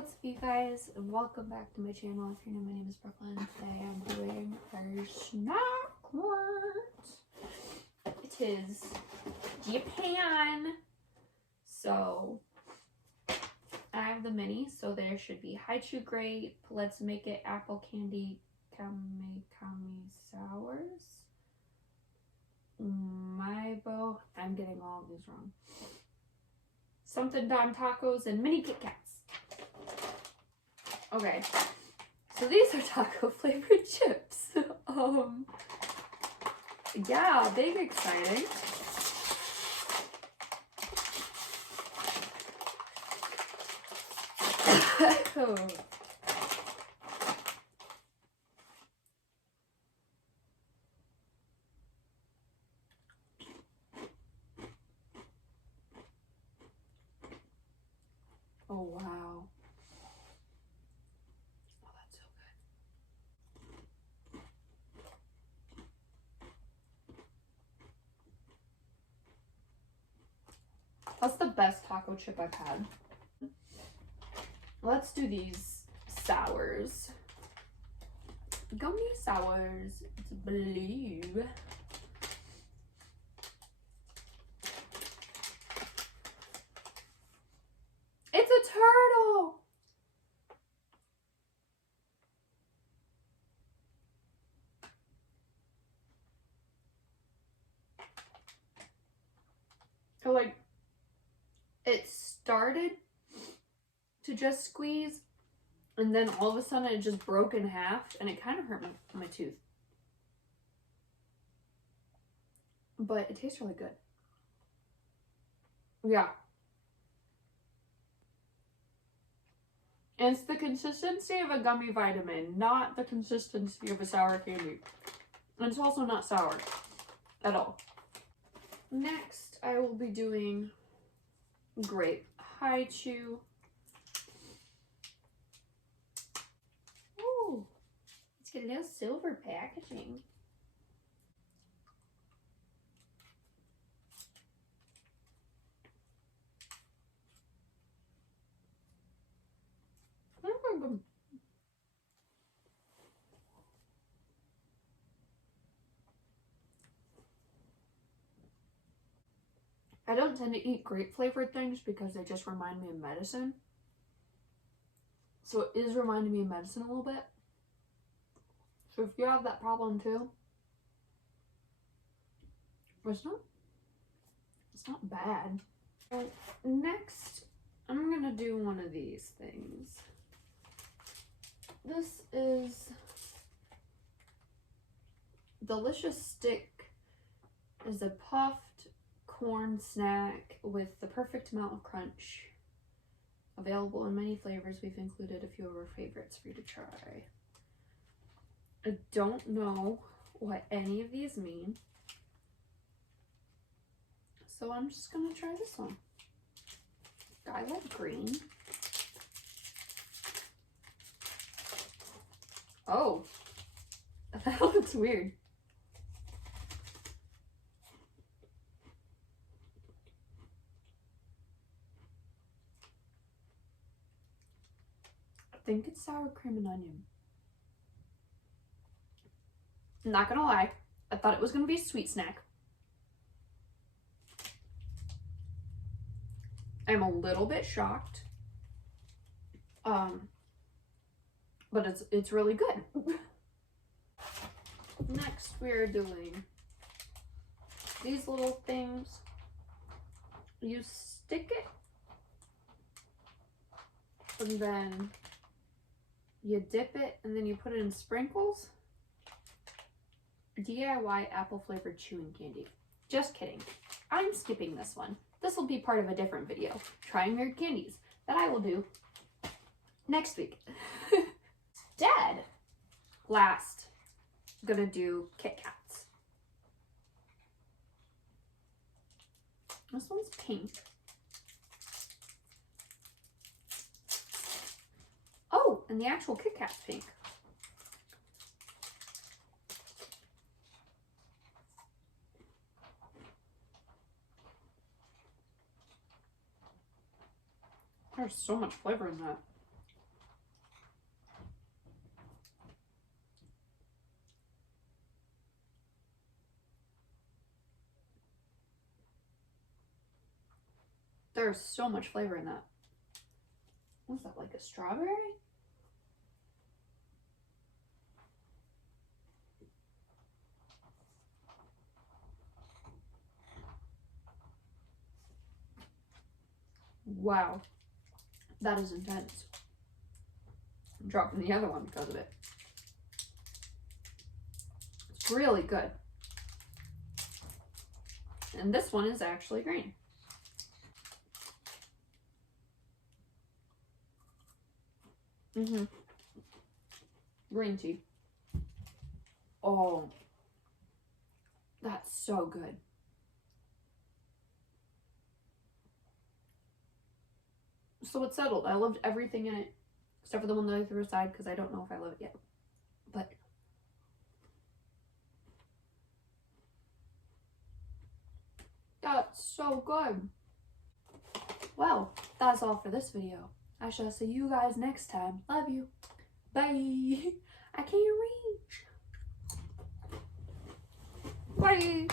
what's up you guys, and welcome back to my channel. If you're new, my name is Brooklyn. Today I'm doing a snack quart. It is Japan. So I have the mini, so there should be HiChew grape, let's make it apple candy, kame sours. I'm getting all of these wrong. Something Don tacos and mini Kit Kats. Okay, so these are taco flavored chips. Yeah, big exciting. Oh wow. Oh, that's so good. That's the best taco chip I've had. Let's do these sours. Gummy sours. It's blue. It's a turtle! So like, it started to just squeeze, and then all of a sudden it just broke in half, and it kind of hurt my tooth. But it tastes really good. Yeah. And it's the consistency of a gummy vitamin, not the consistency of a sour candy. And it's also not sour at all. Next, I will be doing Grape HiChew. Ooh, it's got a little silver packaging. I don't tend to eat grape flavored things because they just remind me of medicine. So it is reminding me of medicine a little bit. So if you have that problem too, it's not bad. Next, I'm gonna do one of these things. This is Delicious Stick. Is a puffed corn snack with the perfect amount of crunch. Available in many flavors. We've included a few of our favorites for you to try. I don't know what any of these mean, so I'm just gonna try this one. I like green. Oh, that looks weird. I think it's sour cream and onion. I'm not gonna lie, I thought it was gonna be a sweet snack. I'm a little bit shocked. But it's really good. Next, we're doing these little things. You stick it, and then you dip it, and then you put it in sprinkles. DIY apple flavored chewing candy. Just kidding. I'm skipping this one. This will be part of a different video. Trying weird candies that I will do next week. Instead, last, I'm gonna do Kit Kats. This one's pink. Oh, and the actual Kit Kat's pink. There's so much flavor in that. There's so much flavor in that. What's that, like a strawberry? Wow. That is intense. I'm dropping the other one because of it. It's really good. And this one is actually green. Green tea. Oh, that's so good. So it's settled. I loved everything in it, except for the one that I threw aside because I don't know if I love it yet. But that's so good. Well, that's all for this video. I shall see you guys next time. Love you. Bye. I can't reach. Bye.